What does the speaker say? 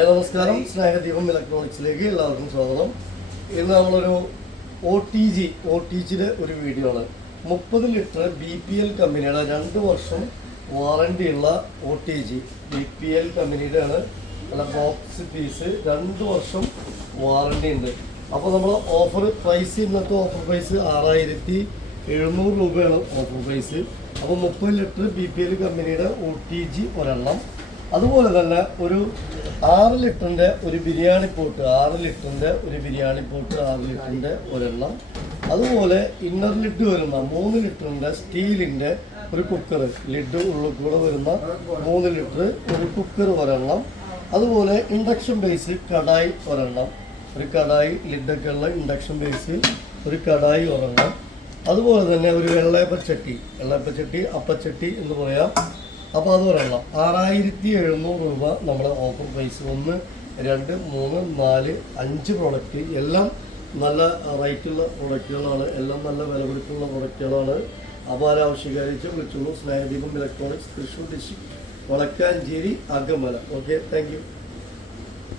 നമസ്കാരം. സ്നേഹദീപം ഇലക്ട്രോണിക്സിലേക്ക് എല്ലാവർക്കും സ്വാഗതം. ഇന്ന് നമ്മളൊരു O T G O T ജിയുടെ ഒരു വീഡിയോ ആണ്. മുപ്പത് ലിറ്റർ ബി പി എൽ കമ്പനിയുടെ രണ്ട് വർഷം വാറണ്ടി ഉള്ള O T G B P L കമ്പനിയുടെ ആണ് നല്ല ബോക്സ് പീസ് രണ്ട് വർഷം വാറണ്ടി ഉണ്ട്. അപ്പോൾ നമ്മൾ ഓഫർ പ്രൈസ് ഇന്നത്തെ ഓഫർ പ്രൈസ് ആറായിരത്തി എഴുന്നൂറ് രൂപയാണ് ഓഫർ പ്രൈസ് അപ്പോൾ മുപ്പത് ലിറ്റർ ബി പി എൽ കമ്പനിയുടെ ഒ ടി ജി ഒരെണ്ണം. അതുപോലെ തന്നെ ഒരു ആറ് ലിറ്ററിന്റെ ഒരു ബിരിയാണി പോട്ട് ആറ് ലിറ്ററിന്റെ ഒരു ബിരിയാണി പോട്ട് ആറ് ലിറ്ററിന്റെ ഒരെണ്ണം. അതുപോലെ ഇന്നർ ലിഡ് വരുന്ന മൂന്ന് ലിറ്ററിന്റെ സ്റ്റീലിന്റെ ഒരു കുക്കർ ലിഡ് ഉള്ളിൽ കൂടെ വരുന്ന മൂന്ന് ലിറ്റർ ഒരു കുക്കർ ഒരെണ്ണം. അതുപോലെ ഇൻഡക്ഷൻ ബേസ് കടായി ഒരെണ്ണം. ഒരു കടായി ലിഡൊക്കെ ഉള്ള ഇൻഡക്ഷൻ ബേസ് ഒരു കടായി ഒരെണ്ണം. അതുപോലെ തന്നെ ഒരു വെള്ളയപ്പച്ചട്ടി വെള്ളയപ്പച്ചട്ടി അപ്പച്ചട്ടി എന്ന് പറയാം. അപ്പോൾ അത് ഒരെണ്ണം ആറായിരത്തി എഴുന്നൂറ് രൂപ നമ്മുടെ ഓഫർ പ്രൈസ് ഒന്ന് രണ്ട് മൂന്ന് നാല് അഞ്ച് പ്രോഡക്റ്റ് എല്ലാം നല്ല റേറ്റുള്ള പ്രൊഡക്റ്റുകളാണ് എല്ലാം നല്ല വിലപിടിപ്പുള്ള പ്രൊഡക്റ്റുകളാണ് അപ്പോൾ വിളിച്ചുള്ളൂ വിളിച്ചോളൂ. Snehadeepam electronics Thrissur district Valakkanchery Akamala. Okay thank